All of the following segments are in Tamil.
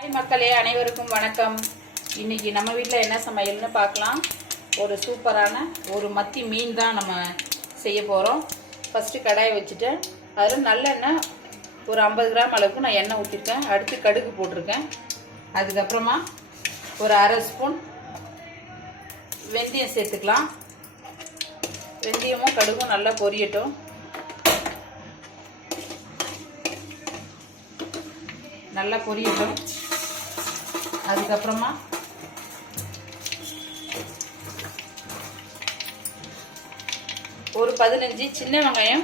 ஹாய் மக்களே, அனைவருக்கும் வணக்கம். இன்னைக்கு நம்ம வீட்டில் என்ன சமையல்னு பார்க்கலாம். ஒரு சூப்பரான ஒரு மத்தி மீன் தான் நம்ம செய்ய போகிறோம். ஃபஸ்ட்டு கடாயை வச்சுட்டு அதில் நல்லெண்ணெய் ஒரு 50 கிராம் அளவுக்கு நான் எண்ணெய் ஊற்றிருக்கேன். அடுத்து கடுகு போட்டிருக்கேன். அதுக்கப்புறமா ஒரு அரை ஸ்பூன் வெந்தயம் சேர்த்துக்கலாம். வெந்தயமும் கடுகும் நல்லா பொரியட்டும். நல்லா பொரியட்டும். அதுக்கப்புறமா ஒரு 15 சின்ன வெங்காயம்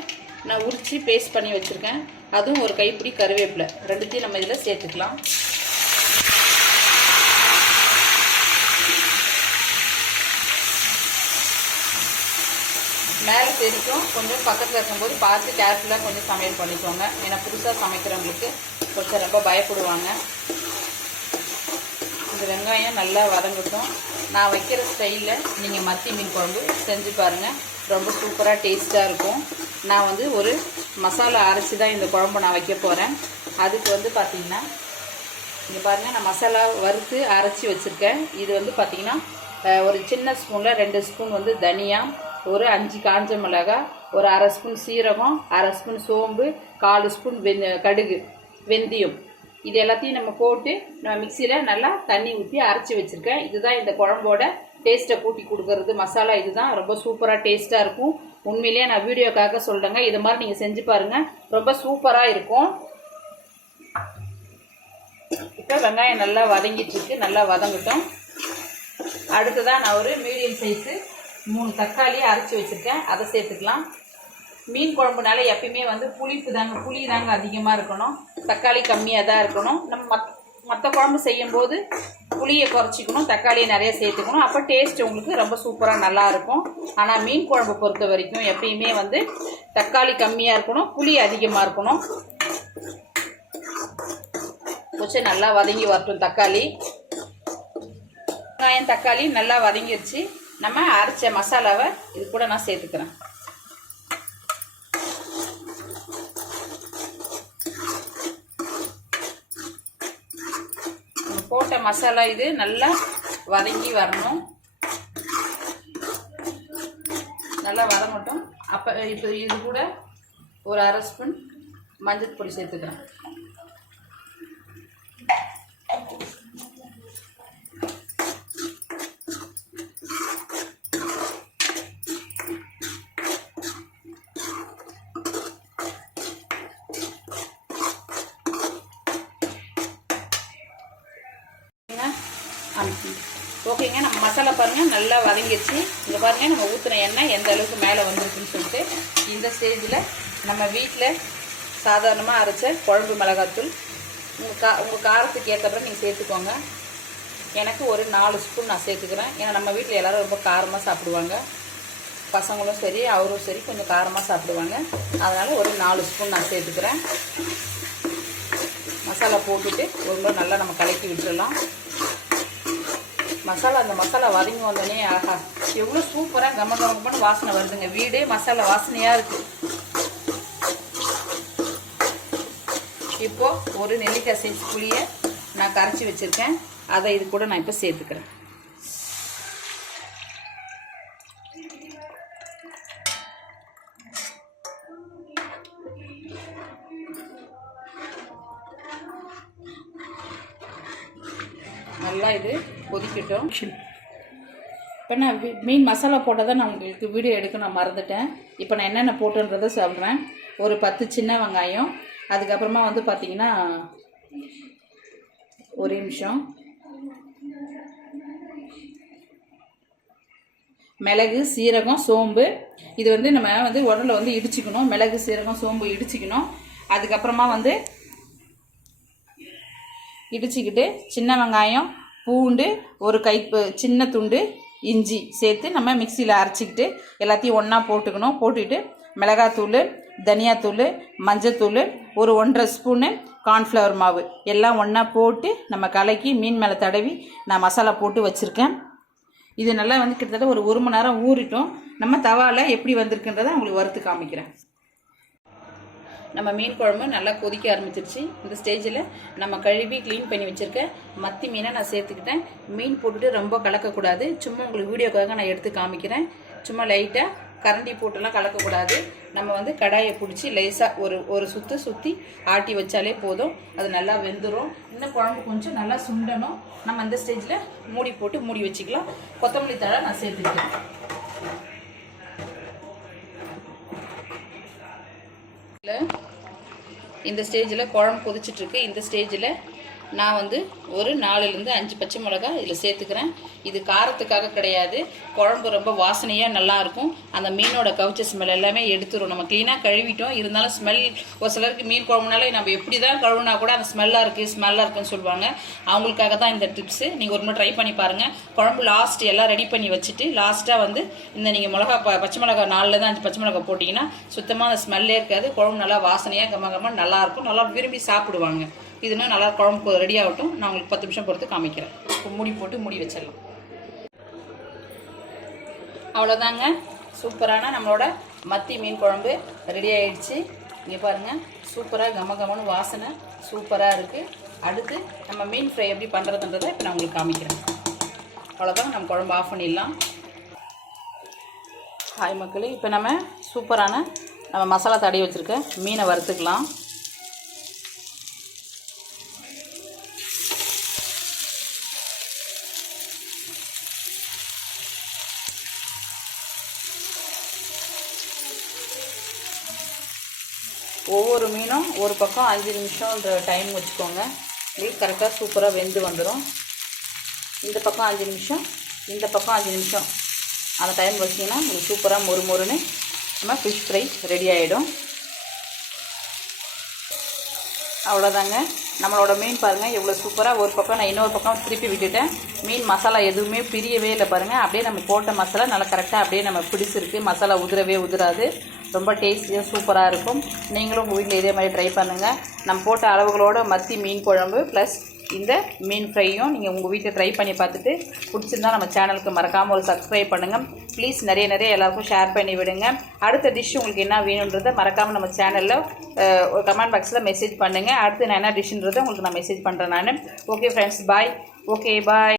நான் உரித்து பேஸ்ட் பண்ணி வச்சுருக்கேன். அதுவும் ஒரு கைப்பிடி கருவேப்பிலை, ரெண்டுத்தையும் நம்ம இதில் சேர்த்துக்கலாம். மேலே தெரிக்கும், கொஞ்சம் பக்கத்தில் இருக்கும்போது பார்த்து கேர்ஃபுல்லாக கொஞ்சம் சமையல் பண்ணிக்கோங்க. ஏன்னா புதுசாக சமைக்கிறவங்களுக்கு கொஞ்சம் ரொம்ப பயப்படுவாங்க. இந்த வெங்காயம் நல்லா வதங்கட்டும். நான் வைக்கிற ஸ்டைலில் நீங்கள் மத்தி மீன் குழம்பு செஞ்சு பாருங்கள், ரொம்ப சூப்பராக டேஸ்ட்டாக இருக்கும். நான் வந்து ஒரு மசாலா அரைச்சி தான் இந்த குழம்பு நான் வைக்க போகிறேன். அதுக்கு வந்து பார்த்திங்கன்னா இங்கே பாருங்கள், நான் மசாலா வறுத்து அரைச்சி வச்சுருக்கேன். இது வந்து பார்த்திங்கன்னா ஒரு சின்ன ஸ்பூனில் 2 ஸ்பூன் வந்து தனியா, ஒரு 5 காஞ்ச மிளகாய், ஒரு அரை ஸ்பூன் சீரகம், அரை ஸ்பூன் சோம்பு, 1/4 ஸ்பூன் கடுகு, வெந்தயம், இது எல்லாத்தையும் நம்ம போட்டு நம்ம மிக்சியில் நல்லா தண்ணி ஊற்றி அரைச்சி வச்சுருக்கேன். இதுதான் இந்த குழம்போட டேஸ்ட்டை கூட்டி கொடுக்கறது மசாலா. இதுதான் ரொம்ப சூப்பராக டேஸ்ட்டாக இருக்கும். உண்மையிலேயே நான் வீடியோக்காக சொல்கிறேங்க, இது மாதிரி நீங்கள் செஞ்சு பாருங்கள், ரொம்ப சூப்பராக இருக்கும். இப்போ வெங்காயம் நல்லா வதங்கிட்டுருக்கு, நல்லா வதங்கட்டும். அடுத்ததான் நான் ஒரு மீடியம் சைஸு 3 தக்காளி அரைச்சி வச்சுருக்கேன், அதை சேர்த்துக்கலாம். மீன் குழம்புனால எப்பயுமே வந்து புளி தாங்க அதிகமாக இருக்கணும், தக்காளி கம்மியாக தான் இருக்கணும். நம்ம மற்ற குழம்பு செய்யும்போது புளியை குறைச்சிக்கணும், தக்காளியை நிறைய சேர்த்துக்கணும். அப்போ டேஸ்ட் உங்களுக்கு ரொம்ப சூப்பராக நல்லாயிருக்கும். ஆனால் மீன் குழம்பு பொறுத்த வரைக்கும் எப்பயுமே வந்து தக்காளி கம்மியாக இருக்கணும், புளி அதிகமாக இருக்கணும். கொஞ்சம் நல்லா வதங்கி வரட்டும் தக்காளி. வெங்காயம் தக்காளி நல்லா வதங்கிடுச்சு. நம்ம அரைச்ச மசாலாவை இது கூட நான் சேர்த்துக்கிறேன். போட்ட மசாலா இது நல்லா வதங்கி வரணும், நல்லா வதங்கட்டும். அப்போ இப்போ இது கூட ஒரு அரை ஸ்பூன் மஞ்சள் பொடி சேர்த்துக்கிறேன். ஓகேங்க, நம்ம மசாலா பாருங்கள் நல்லா வதங்கிடுச்சு. இங்கே பாருங்கள், நம்ம ஊற்றின எண்ணெய் எந்த அளவுக்கு மேலே வந்திருக்குன்னு சொல்லிட்டு இந்த ஸ்டேஜில் நம்ம வீட்டில் சாதாரணமாக அரைச்ச குழம்பு மிளகாத்தூள் உங்கள் காரத்துக்கு ஏற்றப்பறம் நீங்கள் சேர்த்துக்கோங்க. எனக்கு ஒரு 4 ஸ்பூன் நான் சேர்த்துக்கிறேன். ஏன்னா நம்ம வீட்டில் எல்லோரும் ரொம்ப காரமாக சாப்பிடுவாங்க. பசங்களும் சரி அவரும் சரி கொஞ்சம் காரமாக சாப்பிடுவாங்க. அதனால் ஒரு 4 ஸ்பூன் நான் சேர்த்துக்கிறேன். மசாலா போட்டுட்டு ஒரு முறை நல்லா நம்ம கலக்கி விட்டுடலாம். அந்த மசாலா வதங்கி வந்தோடனே ஆஹா, எவ்வளோ சூப்பராக கமகமன்னு வாசனை வருதுங்க. வீடே மசாலா வாசனையாக இருக்குது. இப்போது ஒரு நெல்லிக்காய் சைஸ் புளியை நான் கரைச்சி வச்சுருக்கேன், அதை இது கூட நான் இப்போ சேர்த்துக்கிறேன். நல்லா இது கொதிக்கட்டும். இப்போ நான் மீன் மசாலா போட்டால் தான் நான் உங்களுக்கு வீடியோ எடுக்க நான் மறந்துட்டேன். இப்போ நான் என்னென்ன போட்டுன்றதை சொல்கிறேன். ஒரு 10 சின்ன வெங்காயம், அதுக்கப்புறமா வந்து பார்த்திங்கன்னா ஒரு நிமிஷம் மிளகு, சீரகம், சோம்பு, இது வந்து நம்ம வந்து உடலில் வந்து இடிச்சிக்கணும். மிளகு, சீரகம், சோம்பு இடிச்சிக்கணும். அதுக்கப்புறமா வந்து இடிச்சிக்கிட்டு சின்ன வெங்காயம், பூண்டு, ஒரு சின்ன துண்டு இஞ்சி சேர்த்து நம்ம மிக்சியில் அரைச்சிக்கிட்டு எல்லாத்தையும் ஒன்றா போட்டுக்கணும். போட்டுக்கிட்டு மிளகாத்தூள், தனியாத்தூள், மஞ்சத்தூள், ஒரு 1.5 ஸ்பூனு கார்ன்ஃப்ளவர் மாவு எல்லாம் ஒன்றா போட்டு நம்ம கலக்கி மீன் மேலே தடவி நான் மசாலா போட்டு வச்சுருக்கேன். இது நல்லா வந்து கிட்டத்தட்ட ஒரு 1 மணி நேரம் ஊறிட்டோம். நம்ம தவாவில் எப்படி வந்திருக்குன்றதை உங்களுக்கு வறுத்து காமிக்கிறேன். நம்ம மீன் குழம்பு நல்லா கொதிக்க ஆரம்பிச்சிருச்சு. இந்த ஸ்டேஜில் நம்ம கழுவி க்ளீன் பண்ணி வச்சுருக்க மத்தி மீனை நான் சேர்த்துக்கிட்டேன். மீன் போட்டுட்டு ரொம்ப கலக்கக்கூடாது. சும்மா உங்களுக்கு வீடியோக்காக நான் எடுத்து காமிக்கிறேன். சும்மா லைட்டாக கரண்டி போட்டுலாம் கலக்கக்கூடாது. நம்ம வந்து கடாயை பிடிச்சி லேசாக ஒரு சுற்றி ஆட்டி வச்சாலே போதும். அது நல்லா வெந்துடும். இன்னும் குழம்பு கொஞ்சம் நல்லா சுண்டணும். நம்ம இந்த ஸ்டேஜில் மூடி போட்டு மூடி வச்சுக்கலாம். கொத்தமல்லி தழை நான் சேர்த்துக்கிறேன். இந்த ஸ்டேஜில் குழம்பு கொதிச்சிட்ருக்கு. இந்த ஸ்டேஜில் நான் வந்து ஒரு 4லேருந்து 5 பச்சை மிளகா இதில் சேர்த்துக்கிறேன். இது காரத்துக்காக கிடையாது. குழம்பு ரொம்ப வாசனையாக நல்லாயிருக்கும். அந்த மீனோட கவுச்ச ஸ்மெல் எல்லாமே எடுத்துரும். நம்ம க்ளீனாக கழுவிட்டோம், இருந்தாலும் ஸ்மெல் ஒரு சிலருக்கு மீன் குழம்புனாலே நம்ம எப்படி தான் கழுவுனா கூட அந்த ஸ்மெல்லாக இருக்குன்னு சொல்லுவாங்க. அவங்களுக்காக தான் இந்த டிப்ஸு. நீங்கள் ஒரு முறை ட்ரை பண்ணி பாருங்கள். குழம்பு லாஸ்ட் எல்லாம் ரெடி பண்ணி வச்சுட்டு லாஸ்ட்டாக வந்து இந்த நீங்கள் பச்சை மிளகா 4லேருந்து 5 பச்சை மிளகா போட்டிங்கன்னா சுத்தமாக அந்த ஸ்மெல்லே இருக்காது. குழம்பு நல்லா வாசனையாக கம்ம நல்லாயிருக்கும். நல்லா விரும்பி சாப்பிடுவாங்க. இதுனா நல்லா குழம்பு ரெடி ஆகட்டும். நான் உங்களுக்கு 10 நிமிஷம் பொறுத்து காமிக்கிறேன். இப்போ மூடி போட்டு மூடி வச்சிடலாம். அவ்வளோதாங்க, சூப்பரான நம்மளோட மத்தி மீன் குழம்பு ரெடி ஆகிடுச்சு. இங்கே பாருங்கள், சூப்பராக கமகமன்னு வாசனை சூப்பராக இருக்குது. அடுத்து நம்ம மீன் ஃப்ரை எப்படி பண்ணுறதுன்றதை இப்போ நான் உங்களுக்கு காமிக்கிறேன். அவ்வளோதான், நம்ம குழம்பு ஆஃப் பண்ணிடலாம். ஹாய் மக்களே, இப்போ நம்ம சூப்பரான நம்ம மசாலா தடவி வச்சுருக்க மீனை வறுத்துக்கலாம். ஒவ்வொரு மீனும் ஒரு பக்கம் 5 நிமிஷம்ன்ற டைம் வச்சுக்கோங்க. இது கரெக்டாக சூப்பராக வெந்து வந்துடும். இந்த பக்கம் 5 நிமிஷம், இந்த பக்கம் 5 நிமிஷம் அந்த டைம் வச்சிங்கன்னா உங்களுக்கு சூப்பராக மொறுன்னு நம்ம ஃபிஷ் ஃப்ரை ரெடி ஆகிடும். அவ்வளோதாங்க, நம்மளோட மீன் பாருங்கள் எவ்வளோ சூப்பராக. ஒரு பக்கம் நான் இன்னொரு பக்கம் திருப்பி விட்டுட்டேன். மீன் மசாலா எதுவுமே பிரியவே இல்லை பாருங்கள். அப்படியே நம்ம போட்ட மசாலா நல்லா கரெக்டாக அப்படியே நம்ம பிடிச்சிருக்கு. மசாலா உதிராது. ரொம்ப டேஸ்டியாக சூப்பராக இருக்கும். நீங்களும் உங்கள் வீட்டில் இதே மாதிரி ட்ரை பண்ணுங்கள். நம்ம போட்ட அளவுகளோட மத்தி மீன் குழம்பு ப்ளஸ் இந்த மீன் ஃப்ரையும் நீங்கள் உங்கள் வீட்டில் ட்ரை பண்ணி பார்த்துட்டு பிடிச்சிருந்தா நம்ம சேனலுக்கு மறக்காமல் ஒரு சப்ஸ்கிரைப் பண்ணுங்கள். ப்ளீஸ் நிறைய எல்லாருக்கும் ஷேர் பண்ணி விடுங்க. அடுத்த டிஷ் உங்களுக்கு என்ன வேணுன்றதை மறக்காமல் நம்ம சேனலில் ஒரு கமெண்ட் பாக்ஸில் மெசேஜ் பண்ணுங்கள். அடுத்து நான் என்ன டிஷ்ன்றதை உங்களுக்கு நான் மெசேஜ் பண்ணுறேன் நான். Okay friends, bye. ஓகே பாய்.